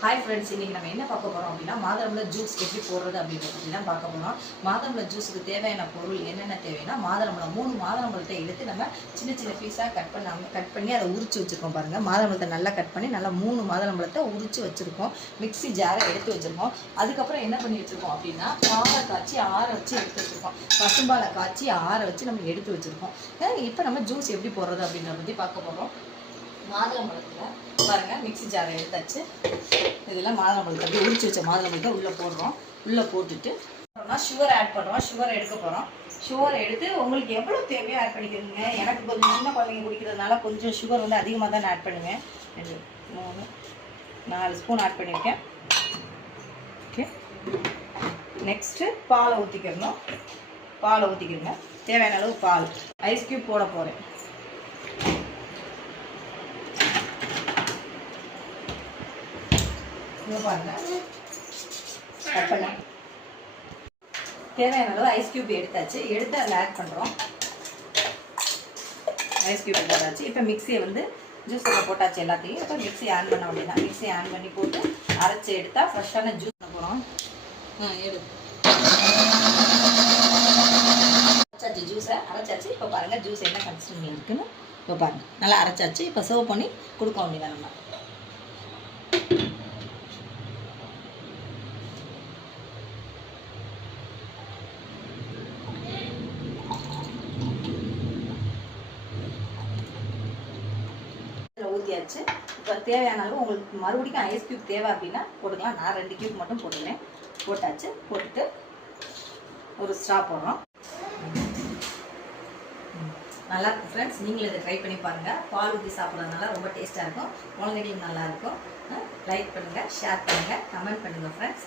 Hi friends, இன்றைக்கி நம்ம என்ன பார்க்க போகிறோம் அப்படின்னா மாதுளம்பழ ஜூஸ் எப்படி போடுறது அப்படின்றத பற்றி தான் பார்க்க போகிறோம். மாதுளம்பழ ஜூஸுக்கு தேவையான பொருள் என்னென்ன தேவைன்னா, மாதுளம்பழம் 3 மாதுளம்பழத்தை எடுத்து நம்ம சின்ன சின்ன பீஸாக கட் பண்ணி அதை உரிச்சு வச்சுருக்கோம். பாருங்கள், மாதுளம்பழத்தை நல்லா கட் பண்ணி நல்லா 3 மாதுளம்பழத்தை உரிச்சு வச்சுருக்கோம். மிக்ஸி ஜாரை எடுத்து வச்சுருக்கோம். அதுக்கப்புறம் என்ன பண்ணி வச்சுருக்கோம் அப்படின்னா, பாலை காய்ச்சி ஆற வச்சு எடுத்து வச்சுருக்கோம். பசும்பாலை காய்ச்சி ஆற வச்சு நம்ம எடுத்து வச்சுருக்கோம். இப்போ நம்ம ஜூஸ் எப்படி போடுறது அப்படின்றத பற்றி பார்க்க போகிறோம். மாதுளம்பழத்தில் பாருங்கள், மிக்ஸி ஜாரை எடுத்தாச்சு. இதெல்லாம் மாதுளம்பழத்தை அப்படியே உரிச்சு வச்ச மாதுளம்பழத்தை உள்ளே போடுறோம். உள்ளே போட்டுட்டு சுகர் ஆட் பண்ணுறோம். சுகர் எடுக்க போகிறோம். சுகர் எடுத்து உங்களுக்கு எவ்வளோ தேவையோ ஆட் பண்ணிக்கிறீங்க. எனக்கு கொஞ்சம் சின்ன குழந்தைங்க குடிக்கிறதுனால கொஞ்சம் சுகர் வந்து அதிகமாக தான் ஆட் பண்ணுவேன். 2 3 4 ஸ்பூன் ஆட் பண்ணியிருக்கேன். ஓகே, நெக்ஸ்ட்டு பாலை ஊற்றிக்கிறணும். பாலை ஊற்றிக்கிறங்க, தேவையான அளவு பால். ஐஸ் க்யூப் போட போகிறேன். பாருங்க, கட் பண்ண தேவையான அளவு ஐஸ் க்யூப் எடுத்தாச்சு. எடுத்து அதில் ஆட் பண்ணுறோம். ஐஸ் க்யூப் போட்டாச்சு. இப்போ மிக்சியை வந்து ஜூஸில் போட்டாச்சு எல்லாத்தையும். இப்போ மிக்ஸி ஆன் பண்ண வேண்டியதான். மிக்ஸி ஆன் பண்ணி போட்டு அரைச்சி எடுத்தால் ஃப்ரெஷ்ஷான ஜூஸ் பண்ண போகிறோம். அரைச்சாச்சு, ஜூஸை அரைச்சாச்சு. இப்போ பாருங்கள் ஜூஸ் என்ன கன்சிஸ்டன்சி இருக்குன்னு. இப்போ பாருங்கள், நல்லா அரைச்சாச்சு. இப்போ சர்வ் பண்ணி கொடுக்க வேண்டியதான் நம்ம. ஊற்றியாச்சு. இப்போ தேவையான அளவு உங்களுக்கு மறுபடியும் ஐஸ் க்யூப் தேவை அப்படின்னா போட்டுக்கலாம். நான் 2 க்யூப் மட்டும் போட்டுக்கிறேன். போட்டாச்சு. போட்டுட்டு ஒரு ஸ்ட்ரா போடுறோம். நல்லா இருக்கும் ஃப்ரெண்ட்ஸ், நீங்களும் இதை ட்ரை பண்ணி பாருங்கள். பால் ஊற்றி சாப்பிட்றதுனால ரொம்ப டேஸ்ட்டாக இருக்கும். குழந்தைகளுக்கு நல்லாயிருக்கும். லைக் பண்ணுங்கள், ஷேர் பண்ணுங்கள், கமெண்ட் பண்ணுங்கள் ஃப்ரெண்ட்ஸ்.